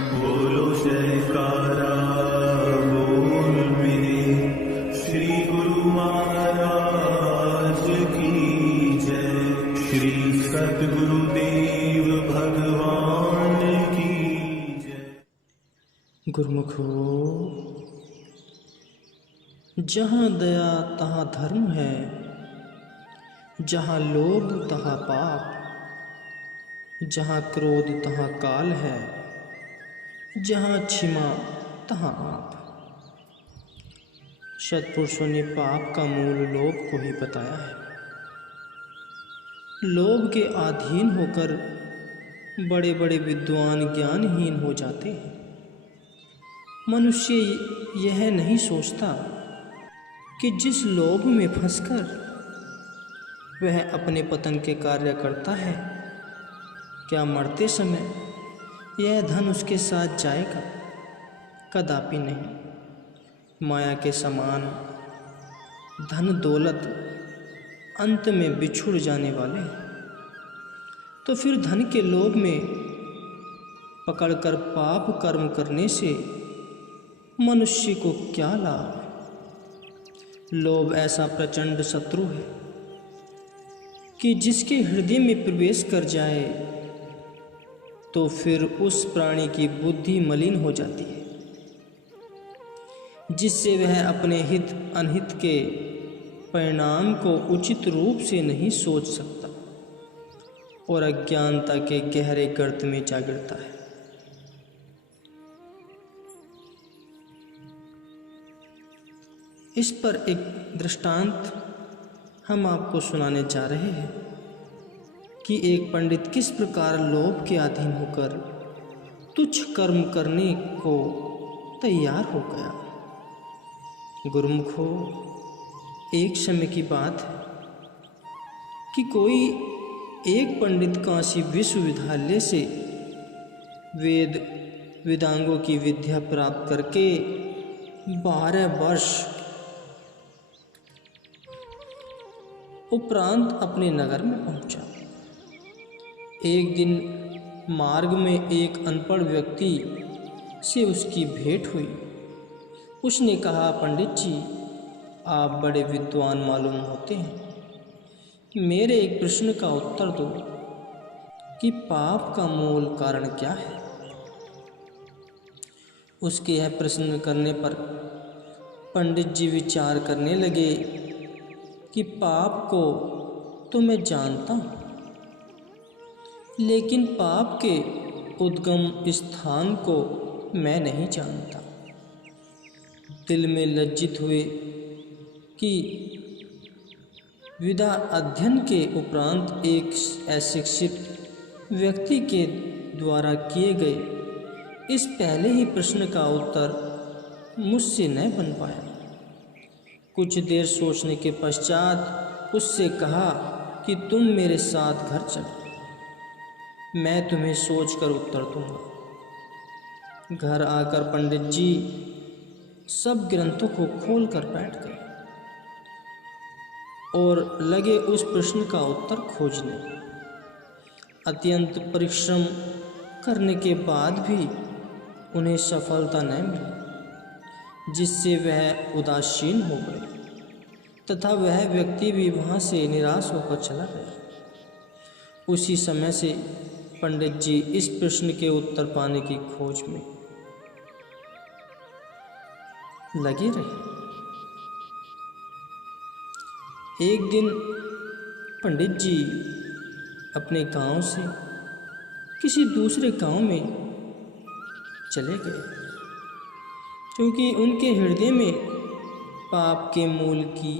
बोलो जयकारा बोल मेरे श्री गुरु महाराज की जय। श्री सद्गुरुदेव भगवान की जय। गुरुमुखो, जहाँ दया तहाँ धर्म है, जहाँ लोभ तहाँ पाप, जहाँ क्रोध तहाँ काल है, जहाँ क्षमा तहाँ आप। सत्पुरुषों ने पाप का मूल लोभ को ही बताया है। लोभ के अधीन होकर बड़े बड़े विद्वान ज्ञानहीन हो जाते हैं। मनुष्य यह नहीं सोचता कि जिस लोभ में फंसकर वह अपने पतन के कार्य करता है, क्या मरते समय यह धन उसके साथ जाएगा? कदापि नहीं। माया के समान धन दौलत अंत में बिछुड़ जाने वाले हैं। तो फिर धन के लोभ में पकड़कर पाप कर्म करने से मनुष्य को क्या लाभ? लोभ ऐसा प्रचंड शत्रु है कि जिसके हृदय में प्रवेश कर जाए तो फिर उस प्राणी की बुद्धि मलिन हो जाती है, जिससे वह अपने हित अनहित के परिणाम को उचित रूप से नहीं सोच सकता और अज्ञानता के गहरे गर्त में जा गिरता है। इस पर एक दृष्टांत हम आपको सुनाने जा रहे हैं कि एक पंडित किस प्रकार लोभ के अधीन होकर तुच्छ कर्म करने को तैयार हो गया। गुरुमुखो, एक समय की बात है कि कोई एक पंडित काशी विश्वविद्यालय से वेदांगों की विद्या प्राप्त करके 12 वर्ष उपरांत अपने नगर में पहुंचा। एक दिन मार्ग में एक अनपढ़ व्यक्ति से उसकी भेंट हुई। उसने कहा, पंडित जी, आप बड़े विद्वान मालूम होते हैं। मेरे एक प्रश्न का उत्तर दो कि पाप का मूल कारण क्या है। उसके यह प्रश्न करने पर पंडित जी विचार करने लगे कि पाप को तो मैं जानता हूँ, लेकिन पाप के उद्गम स्थान को मैं नहीं जानता। दिल में लज्जित हुए कि विद्या अध्ययन के उपरांत एक अशिक्षित व्यक्ति के द्वारा किए गए इस पहले ही प्रश्न का उत्तर मुझसे न बन पाया। कुछ देर सोचने के पश्चात उससे कहा कि तुम मेरे साथ घर चलो, मैं तुम्हें सोचकर उत्तर दूंगा। घर आकर पंडित जी सब ग्रंथों को खोलकर बैठ गए और लगे उस प्रश्न का उत्तर खोजने। अत्यंत परिश्रम करने के बाद भी उन्हें सफलता न मिली, जिससे वह उदासीन हो गए तथा वह व्यक्ति भी वहाँ से निराश होकर चला गया। उसी समय से पंडित जी इस प्रश्न के उत्तर पाने की खोज में लगे रहे। एक दिन पंडित जी अपने गांव से किसी दूसरे गांव में चले गए, क्योंकि उनके हृदय में पाप के मूल की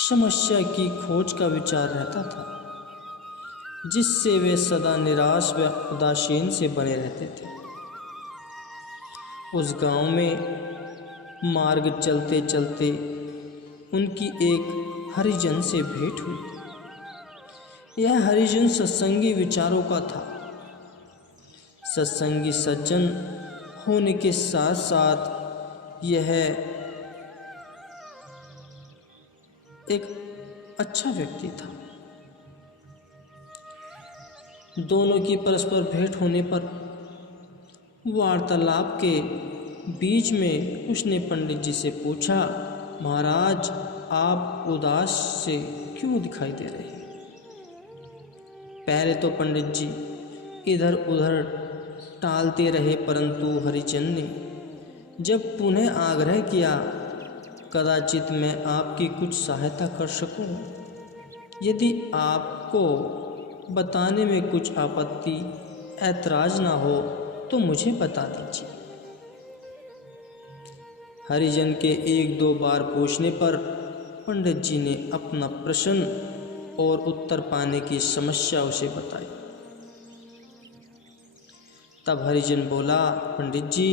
समस्या की खोज का विचार रहता था, जिससे वे सदा निराश व उदासीन से बने रहते थे। उस गांव में मार्ग चलते चलते उनकी एक हरिजन से भेंट हुई। यह हरिजन सत्संगी विचारों का था। सत्संगी सज्जन होने के साथ साथ यह एक अच्छा व्यक्ति था। दोनों की परस्पर भेंट होने पर वार्तालाप के बीच में उसने पंडित जी से पूछा, महाराज आप उदास से क्यों दिखाई दे रहे हैं? पहले तो पंडित जी इधर उधर टालते रहे, परंतु हरिजन ने जब पुनः आग्रह किया, कदाचित मैं आपकी कुछ सहायता कर सकूं। यदि आपको बताने में कुछ आपत्ति ऐतराज ना हो तो मुझे बता दीजिए। हरिजन के एक दो बार पूछने पर पंडित जी ने अपना प्रश्न और उत्तर पाने की समस्या उसे बताई। तब हरिजन बोला, पंडित जी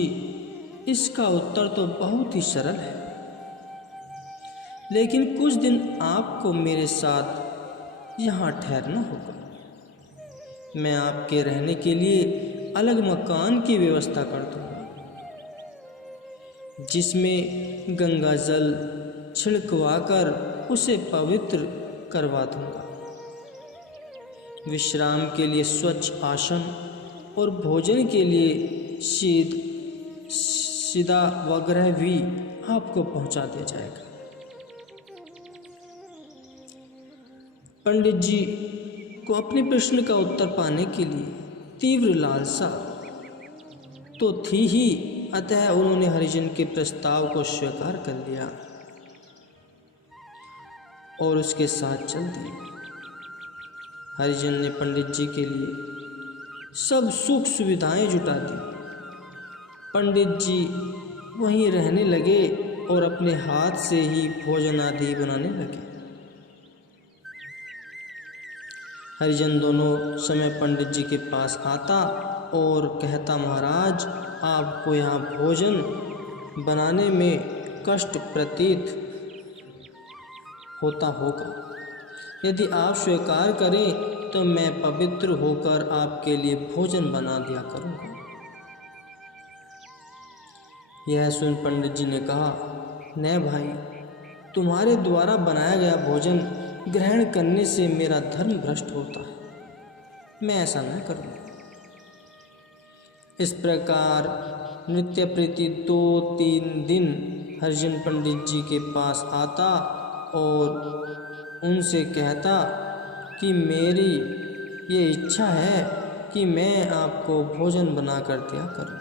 इसका उत्तर तो बहुत ही सरल है, लेकिन कुछ दिन आपको मेरे साथ यहाँ ठहरना होगा। मैं आपके रहने के लिए अलग मकान की व्यवस्था कर दूंगा, जिसमें गंगा जल छिड़कवाकर उसे पवित्र करवा दूंगा। विश्राम के लिए स्वच्छ आसन और भोजन के लिए सीधा वगैरह भी आपको पहुंचा दिया जाएगा। पंडित जी को अपने प्रश्न का उत्तर पाने के लिए तीव्र लालसा तो थी ही, अतः उन्होंने हरिजन के प्रस्ताव को स्वीकार कर लिया और उसके साथ चल दिए। हरिजन ने पंडित जी के लिए सब सुख सुविधाएं जुटा दी। पंडित जी वहीं रहने लगे और अपने हाथ से ही भोजन आदि बनाने लगे। हरिजन दोनों समय पंडित जी के पास आता और कहता, महाराज आपको यहाँ भोजन बनाने में कष्ट प्रतीत होता होगा। यदि आप स्वीकार करें तो मैं पवित्र होकर आपके लिए भोजन बना दिया करूँगा। यह सुन पंडित जी ने कहा, नहीं भाई, तुम्हारे द्वारा बनाया गया भोजन ग्रहण करने से मेरा धर्म भ्रष्ट होता है, मैं ऐसा न करूँगा। इस प्रकार नित्य प्रति 2-3 दिन हरिजन पंडित जी के पास आता और उनसे कहता कि मेरी ये इच्छा है कि मैं आपको भोजन बना कर दिया करूं।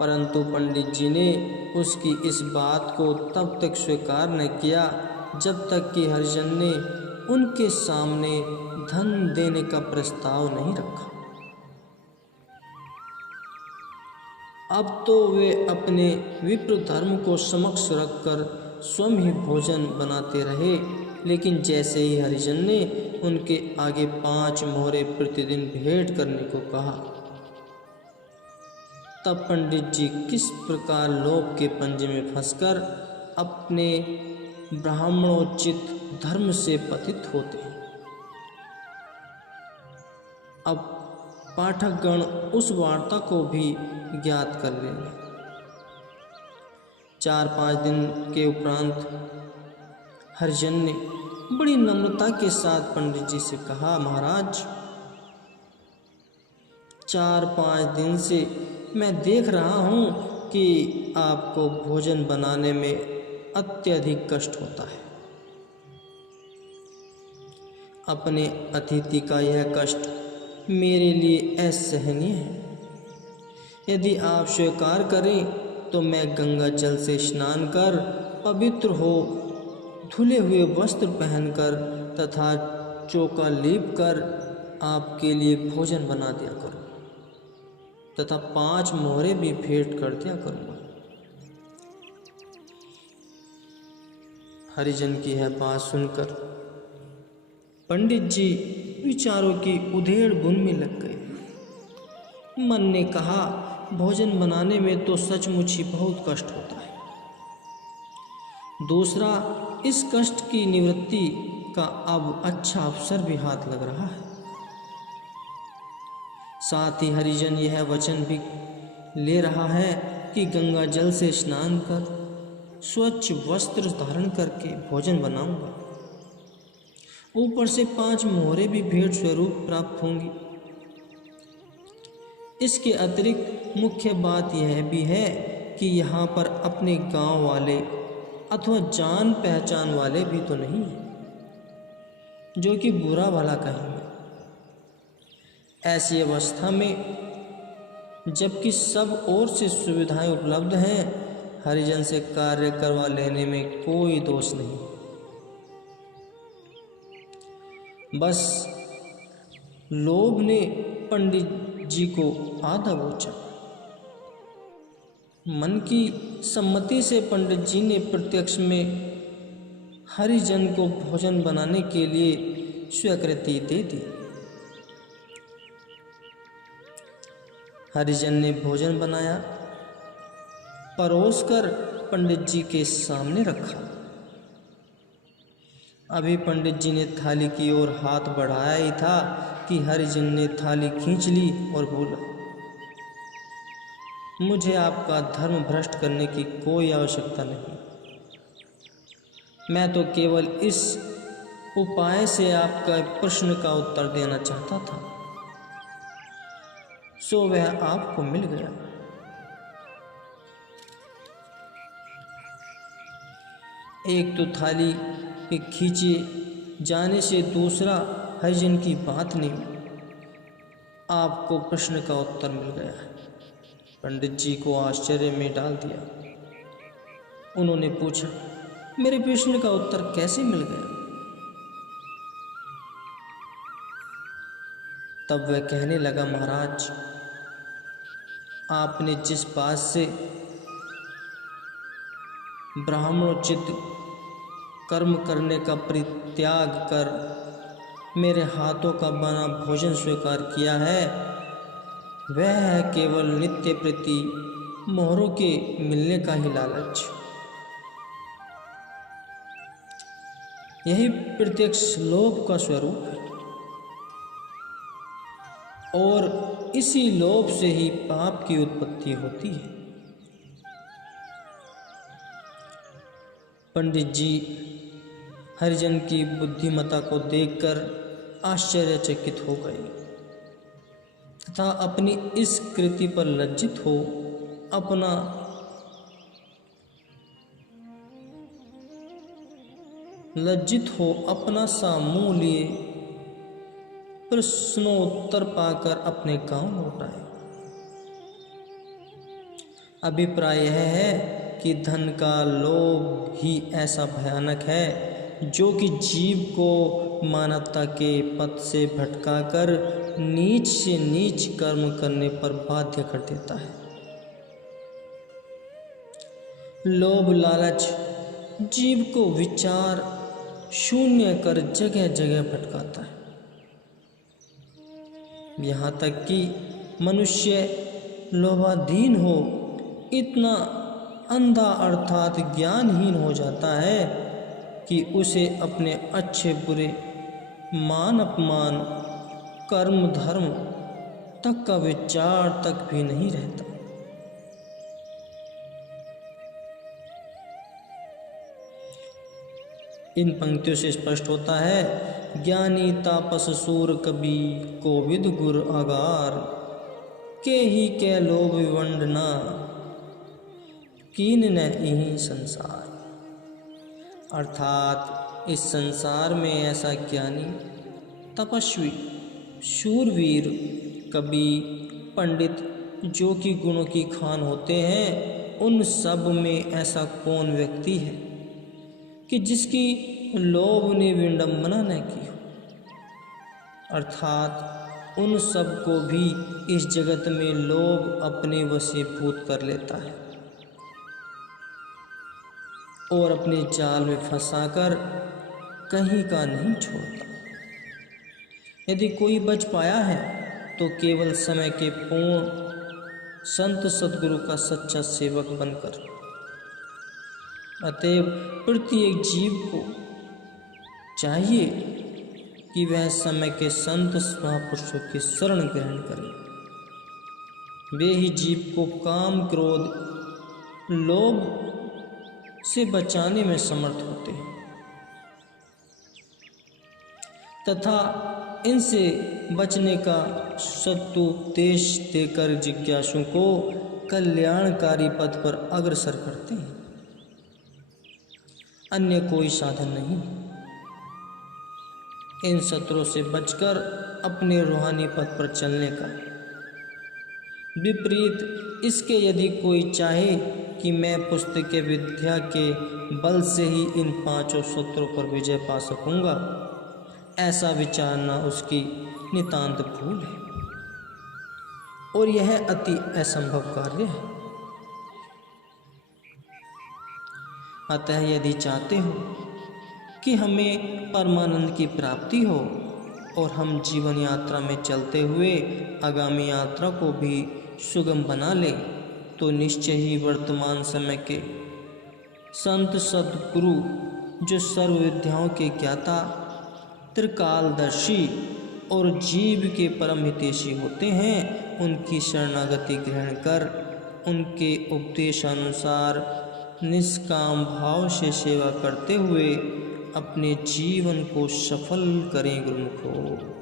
परंतु पंडित जी ने उसकी इस बात को तब तक स्वीकार न किया जब तक कि हरिजन ने उनके सामने धन देने का प्रस्ताव नहीं रखा। अब तो वे अपने विप्र धर्म को समक्ष रखकर स्वयं ही भोजन बनाते रहे, लेकिन जैसे ही हरिजन ने उनके आगे 5 मोहरे प्रतिदिन भेंट करने को कहा, तब पंडित जी किस प्रकार लोभ के पंजे में फंसकर अपने ब्राह्मणोचित धर्म से पतित होते हैं। अब पाठकगण उस वार्ता को भी ज्ञात कर लेंगे। 4-5 दिन के उपरांत हरिजन ने बड़ी नम्रता के साथ पंडित जी से कहा, महाराज 4-5 दिन से मैं देख रहा हूँ कि आपको भोजन बनाने में अत्यधिक कष्ट होता है। अपने अतिथि का यह कष्ट मेरे लिए असहनीय है। यदि आप स्वीकार करें तो मैं गंगा जल से स्नान कर पवित्र हो धुले हुए वस्त्र पहनकर तथा चौका लीप कर आपके लिए भोजन बना दिया करूँ तथा 5 मोहरे भी भेंट कर दिया करूँगा। हरिजन की यह बात सुनकर पंडित जी विचारों की उधेड़ बुन में लग गए। मन ने कहा, भोजन बनाने में तो सचमुच ही बहुत कष्ट होता है। दूसरा, इस कष्ट की निवृत्ति का अब अच्छा अवसर भी हाथ लग रहा है। साथ ही हरिजन यह वचन भी ले रहा है कि गंगा जल से स्नान कर स्वच्छ वस्त्र धारण करके भोजन बनाऊंगा। ऊपर से 5 मोहरे भी भेंट स्वरूप प्राप्त होंगी। इसके अतिरिक्त मुख्य बात यह भी है कि यहाँ पर अपने गांव वाले अथवा जान पहचान वाले भी तो नहीं हैं जो कि बुरा भला कहेंगे। ऐसी अवस्था में जबकि सब ओर से सुविधाएं उपलब्ध हैं, हरिजन से कार्य करवा लेने में कोई दोष नहीं। बस लोभ ने पंडित जी को आधा बूझा। मन की सम्मति से पंडित जी ने प्रत्यक्ष में हरिजन को भोजन बनाने के लिए स्वीकृति दे दी। हरिजन ने भोजन बनाया, परोसकर पंडित जी के सामने रखा। अभी पंडित जी ने थाली की ओर हाथ बढ़ाया ही था कि हरिजन ने थाली खींच ली और बोला, मुझे आपका धर्म भ्रष्ट करने की कोई आवश्यकता नहीं। मैं तो केवल इस उपाय से आपका प्रश्न का उत्तर देना चाहता था, सो वह आपको मिल गया। एक तो थाली के खींचे जाने से दूसरा हरिजन की बात नहीं, आपको प्रश्न का उत्तर मिल गया है। पंडित जी को आश्चर्य में डाल दिया। उन्होंने पूछा, मेरे प्रश्न का उत्तर कैसे मिल गया? तब वह कहने लगा, महाराज, आपने जिस बात से ब्राह्मणोचित कर्म करने का परित्याग कर मेरे हाथों का बना भोजन स्वीकार किया है, वह है केवल नित्य प्रति मोहरों के मिलने का ही लालच। यही प्रत्यक्ष लोभ का स्वरूप है और इसी लोभ से ही पाप की उत्पत्ति होती है। पंडित जी हरिजन की बुद्धिमत्ता को देखकर आश्चर्यचकित हो गए तथा अपनी इस कृति पर लज्जित हो अपना सा मुंह लिए प्रश्नोत्तर पाकर अपने गांव लौट आए। अभिप्राय यह है कि धन का लोभ ही ऐसा भयानक है जो कि जीव को मानवता के पथ से भटकाकर नीच से नीच कर्म करने पर बाध्य कर देता है। लोभ लालच जीव को विचार शून्य कर जगह जगह भटकाता है। यहाँ तक कि मनुष्य लोभाधीन हो इतना अंधा अर्थात ज्ञानहीन हो जाता है कि उसे अपने अच्छे बुरे मान अपमान कर्म धर्म तक का विचार तक भी नहीं रहता। इन पंक्तियों से स्पष्ट होता है, ज्ञानी तापस सूर कवि कोविद गुर आगार के ही के लोभ विवंडना कीन न यही संसार। अर्थात इस संसार में ऐसा ज्ञानी तपस्वी शूरवीर कवि पंडित जो कि गुणों की खान होते हैं, उन सब में ऐसा कौन व्यक्ति है कि जिसकी लोभ ने विडंबना न की हो। अर्थात उन सब को भी इस जगत में लोभ अपने वशीभूत कर लेता है और अपने जाल में फंसाकर कहीं का नहीं छोड़ता। यदि कोई बच पाया है तो केवल समय के पूर्ण संत सद्गुरु का सच्चा सेवक बनकर। अतएव प्रत्येक जीव को चाहिए कि वह समय के संत महापुरुषों की शरण ग्रहण करे। वे ही जीव को काम क्रोध लोभ से बचाने में समर्थ होते हैं तथा इनसे बचने का सदुपदेश देकर जिज्ञासु को कल्याणकारी पथ पर अग्रसर करते हैं। अन्य कोई साधन नहीं। इन सत्रों से बचकर अपने रूहानी पथ पर चलने का। विपरीत इसके यदि कोई चाहे कि मैं पुस्तकीय विद्या के बल से ही इन 5 सत्रों पर विजय पा सकूंगा, ऐसा विचारना उसकी नितांत भूल है और यह अति असंभव कार्य है। अतः यदि चाहते हो कि हमें परमानंद की प्राप्ति हो और हम जीवन यात्रा में चलते हुए आगामी यात्रा को भी सुगम बना लें, तो निश्चय ही वर्तमान समय के संत सद्गुरु जो सर्व विद्याओं के ज्ञाता, त्रिकालदर्शी और जीव के परम हितैषी होते हैं, उनकी शरणागति ग्रहण कर उनके उपदेशानुसार निष्काम भाव से सेवा करते हुए अपने जीवन को सफल करें। गुरुमुखो।